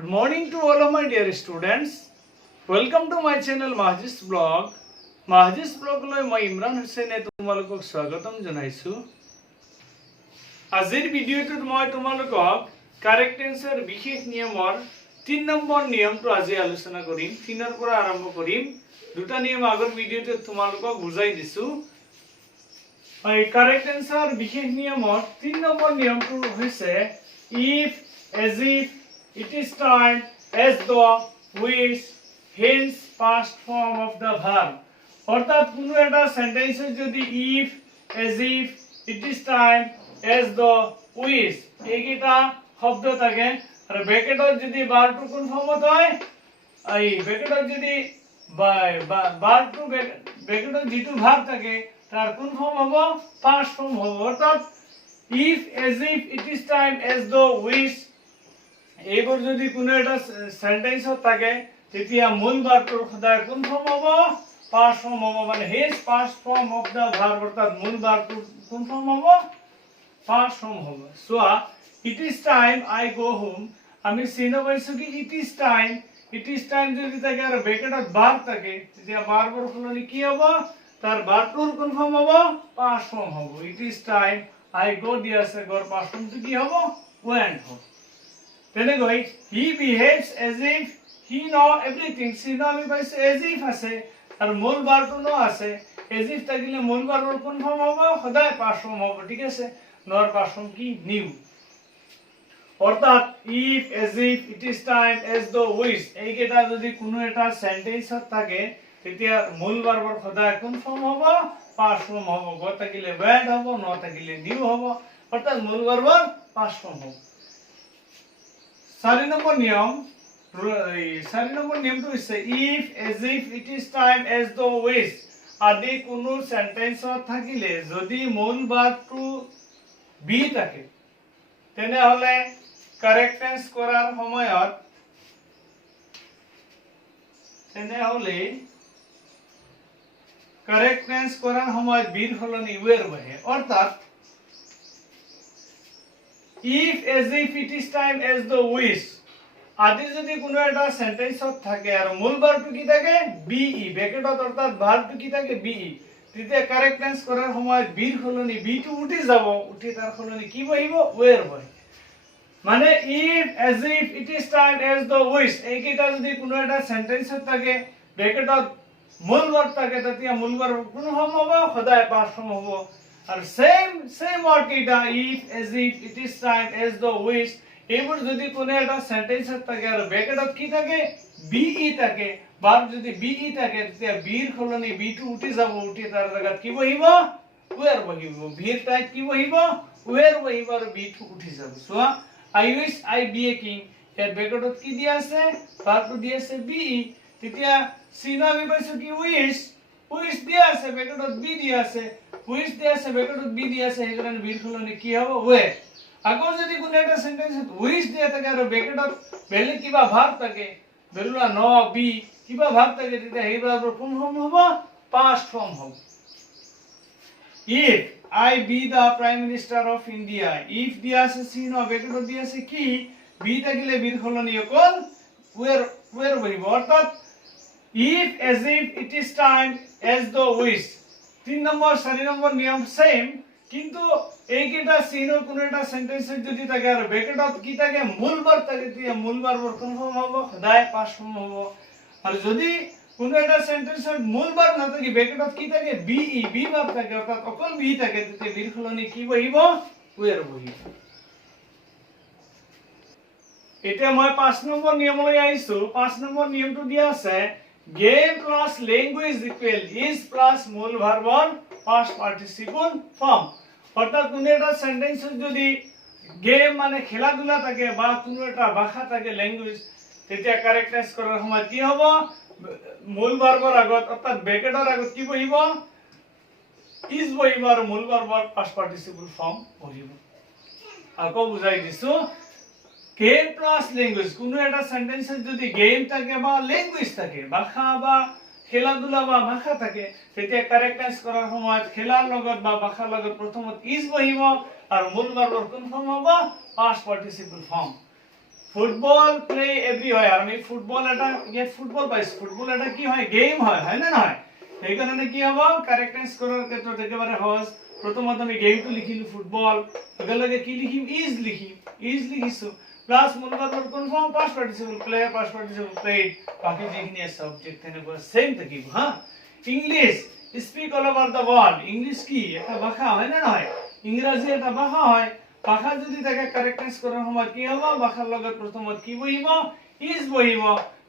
Good morning to all of my dear students. Welcome to my channel Mahajis Blog. Mahajis Blog লৈ মই ইমৰান হুছেইনে তোমালোকক স্বাগতম জনাইছো। আজিৰ ভিডিঅ'টোত মই তোমালোকক কাৰেক্ট এনসাৰ বিশেষ নিয়মৰ 3 নম্বৰ নিয়মটো আজি আলোচনা কৰিম। 3 ৰ পৰা আৰম্ভ কৰিম। দুটা নিয়ম আগৰ ভিডিঅ'টোত তোমালোকক বুজাই দিছো। এই কাৰেক্ট এনসাৰ বিশেষ নিয়মৰ 3 নম্বৰ নিয়মটো হৈছে if, as if, it is timed, as though, which, hence past form of the verb. অর্থাৎ কোনো একটা সেন্টেন্সে যদি if, as if, it is timed, as though, which এইকেইটা শব্দ থাকে আর ব্র্যাকেটত যদি ভার্বটো কোন ফর্মত হয় এই ব্র্যাকেটত যদি ভার্বটো ব্র্যাকেটত যেটো ভার্ব থাকে তার কোন ফর্ম হবে পাস্ট ফর্ম হবে। অর্থাৎ if, as if, it is timed, as though, which এইবোৰ যদি কোনো এটা সেন্টেন্সত থাকে তেতিয়া মূল ভাৰ্বটোৰ সদায় কোন ফর্ম হ'ব পাস্ট ফর্ম হ'ব। মানে has past form of the verb অর্থাৎ মূল ভাৰ্বটোৰ কোন ফর্ম হ'ব পাস্ট ফর্ম হ'ব। So it is time I go home আমি চিন পাইছো কি ইট ইজ টাইম যদি থাকে আৰু ব্ৰ্যাকেটত ভাৰ্ব থাকে তেতিয়া ভাৰ্বৰ সলনি কি হ'ব তাৰ ভাৰ্বটোৰ কোন ফৰ্ম হ'ব পাস্ট ফৰ্ম হ'ব। It is time I go দি আছে গৰ পাস্ট ফর্মটো কি হ'ব went হ'ব। তেনেকৈ he behaves as if he know everything see know আমি পাইছো as if আছে আৰু মূল ভাৰ্বটো ন আছে as if থাকিলে মূল ভাৰ্বৰ কোন ফর্ম হ'ব সদায় পাস্ট ফর্ম হ'ব। ঠিক আছে নর পাস্ট ফর্ম কি নিউ। অর্থাৎ if, as if, it is time, as though, which এইকেইটা যদি কোনো এটা সেন্টেন্সত থাকে তেতিয়া মূল ভাৰ্বৰ সদায় কোন ফর্ম হ'ব পাস্ট ফর্ম হ'ব। গ থাকিলে went হ'ব ন থাকিলে নিউ হ'ব অর্থাৎ মূল ভাৰ্বৰ পাস্ট ফৰ্ম হ'ব। 4 নম্বৰ নিয়মটো হৈছে if, as if, it is time, as though, which আদি কোনো সেন্টেন্সত থাকিলে যদি মূল ভার্বটো বি থাকে তেনেহলে কারেক্ট টেন্স কৰাৰ সময়ত বিৰ সলনি ওয়েৰ বহে। অৰ্থাৎ if, as if, it is time, as though, which আদি যদি কোনো এটা সেন্টেন্সত থাকে আৰু মূল ভাৰ্বটো কি থাকে বি ই ব্ৰ্যাকেটত অৰ্থাৎ ভাৰ্বটো কি থাকে বি ই তেতিয়া কাৰেক্ট টেন্স কৰাৰ সময়ত বিৰ সলনি বিটো উঠি যাব উঠি তাৰ সলনি কি বহিব ওয়েৰ বহে। মানে if, as if, it is time, as though, which এইকেইটা যদি কোনো এটা সেন্টেন্সত থাকে ব্র্যাকেটত মূল ভার্ব থাকে তেতিয়া মূল ভার্ব কোন ফর্ম হ'ব সদায় পাস্ট ফর্ম হ'ব। আর সেম ওয়ার্ড কেইটা if, as if, it is time, as though, which এইবোৰ যদি কোনো এটা সেন্টেন্সত থাকে আৰু ব্ৰ্যাকেটত কি থাকে বি ই থাকে ভাৰ্ব যদি বি ই থাকে তেতিয়া বিৰ সলনি বিটো উঠি যাব উঠি তাৰ জায়গাত কি বহিব ওয়েৰ বহিব। বিৰ ঠাইত কি বহিব ওয়েৰ বহিব আৰু বিটো উঠি যাব। চোৱা I wish I be a king এর ব্র্যাকেটত কি দিয়া আছে ভার্বটো দিয়া আছে বি ই তেতিয়া চিন আমি পাইছো কি উইশ দিয়া আছে ব্র্যাকেটত বি দিয়া আছে উইশ দিয়া আছে ব্র্যাকেটত বি দিয়া আছে সেইকাৰণে বিৰ সলনি কি হ'ব ওয়েৰ। আকৌ যদি কোনো এটা সেন্টেন্সত উইশ দিয়া থাকে আৰু ব্ৰ্যাকেটত বেলেগ কিবা ভাৰ্ব থাকে ধৰিলা ন বি কিবা ভাৰ্ব থাকে তেতিয়া সেই ভাৰ্বৰ কোন ফৰ্ম হ'ব পাস্ট ফৰ্ম হ'ব। if I be the prime minister of India if দিয়া আছে চিন ব্র্যাকেটত দিয়া আছে কি বি থাকিলে বিৰ সলনি অকল ওয়েৰ বহিব। অৰ্থাৎ if, as if, it is time, as though, which 3 number 4 number নিয়ম সেম কিন্তু এইকেইটা চিনৰ কোনো এটা সেন্টেন্সত যদি থাকে আৰু ব্ৰ্যাকেটত কি থাকে মূল ভাৰ্ব থাকে তেতিয়া মূল ভাৰ্বৰ কোন ফৰ্ম হ'ব সদায় পাস্ট ফৰ্ম হ'ব। আৰু যদি কোনো এটা সেন্টেন্সত মূল ভার্ব নাথাকে ব্র্যাকেটত কি থাকে বি ভার্ব থাকে অর্থাৎ অকল বি থাকে তেতিয়া বিৰ সলনি কি বহিব ওয়েৰ বহিব। এতিয়া মই 5 নম্বৰ নিয়মলৈ আহিছো। 5 নম্বৰ নিয়মটো দিয়া আছে game plus language equal is plus মূল ভাৰ্বৰ past participle form। অর্থাৎ কোনো এটা সেন্টেন্সত যদি গেম মানে খেলাধুলা থাকে বা কোনো এটা ভাষা থাকে ল্যাঙ্গুয়েজ তেতিয়া কারেক্ট টেন্স কৰাৰ সময়ত কি হ'ব মূল ভাৰ্বৰ আগত অৰ্থাৎ ব্ৰ্যাকেটৰ আগত কি বহিব ইজ বহিব আৰু মূল ভাৰ্বৰ past participle form বহিব। আকৌ বুজাই দিছো গেম প্লাস ল্যাঙ্গুয়েজ কোনো একটা সেন্টেন্সে যদি গেম থাকে বা ল্যাঙ্গুয়েজ থাকে ভাষা বা খেলাধুলা বা ভাষা থাকে তেতিয়া কারেক্ট টেন্স কৰাৰ সময়ত খেলাৰ লগত বা ভাষাৰ লগত প্ৰথমত ইজ বহিব আৰু মূল ভাৰ্বৰ কোন ফৰ্ম হ'ব past participle form. Football play everywhere আমি ফুটবল এটা ইয়াত ফুটবল পাইছো ফুটবল এটা কি হয় গেম হয় না নহয় এই কারণে কি হবে কারেক্ট টেন্স করার ক্ষেত্রে একেবারে সহজ প্রথমত আমি গেমটো লিখিলো ফুটবল লগে কি লিখিম ইজ লিখিছো প্লাস মূল verb confirm past participle play past participle played বাকি যেখিনি আছে অবজেক্ট তেনেকুৱা সেম থাকিব হ্যাঁ English speak all over the world English কি এটা ভাষা হয় না নহয় ইংরেজি এটা ভাষা হয় ভাষা যদি তাকে কারেক্ট টেন্স করার সময় কি হবে ভাষার লগত প্রথমত কি বহিব ইজ বহিব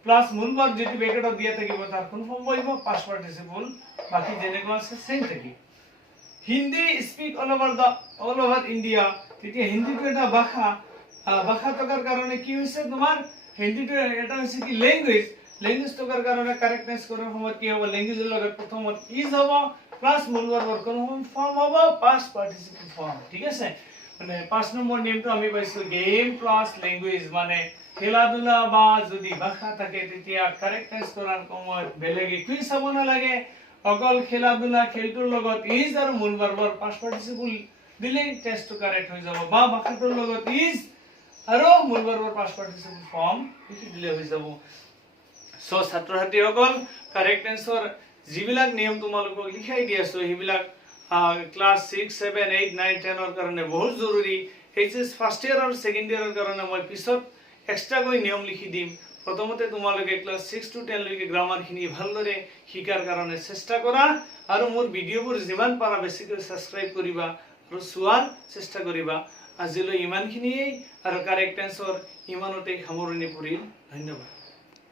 প্লাস মূল ভার্ব যেটি ব্র্যাকেটত দিয়া থাকিব তার কনফার্ম বহিব পাস্ট পার্টিসিপল বাকি যেনেকুৱা আছে সেম থাকিব Hindi speak all over India তেতিয়া হিন্দিটো এটা ভাষা ভাষা থাকার কারণে কি হইছে তোমার হিন্দিটো এটা হইছে কি ল্যাঙ্গুয়েজ থাকার কারণে কারেক্ট টেন্স করার সময় কি হবে ল্যাঙ্গুয়েজের লগত প্রথমত ইজ হবে প্লাস মূল ভাৰ্বৰ কনফার্ম ফর্ম হবে পাস্ট পার্টিসিপল ফর্ম ঠিক আছে মানে 5 নম্বর নিয়মটো আমি পাইছো গেম প্লাস ল্যাঙ্গুয়েজ মানে খেলাধুলা বা যদি ভাষা থাকে তেতিয়া কারেক্ট টেন্স করার সময় বেলেগে কি চাব না লাগে অকল খেলাধুলা খেলটোৰ লগত ইজ আৰু মূল ভাৰ্বৰ পাস্ট পাৰ্টিসিপল দিলে টেন্সটো কাৰেক্ট হৈ যাব বা ভাষাটোৰ লগত ইজ আৰু মূল ভাৰ্বৰ পাস্ট পাৰ্টিসিপল ফৰ্ম লিখি দিলে হৈ যাব সো ছাত্ৰ ছাত্ৰীসকল কাৰেক্ট টেন্সৰ যিবিলাক নিয়ম তোমালোকক লিখাই দি আছো সেইবিলাক ক্লাস 6 7 8 9 10 ৰ কাৰণে বহুত জৰুৰী এইচএস ফাৰ্স্ট ইয়াৰ আৰু সেকেন্ড ইয়াৰৰ কাৰণে মই পিছত এক্সট্ৰা কৈ নিয়ম লিখি দিম প্ৰথমতে তোমালোকে ক্লাস 6 to 10 লৈকে গ্ৰামাৰ খিনি ভালদৰে শিকাৰ কাৰণে চেষ্টা কৰা আৰু মোৰ ভিডিঅ'বোৰ যিমান পাৰা বেছিকৈ সাবস্ক্ৰাইব কৰিবা আৰু চোৱাৰ চেষ্টা কৰিবা আজিলৈ ইমানখিনিয়ে আৰু কাৰেক্ট টেন্সৰ ইমানতে সামৰণি পৰিল ধন্যবাদ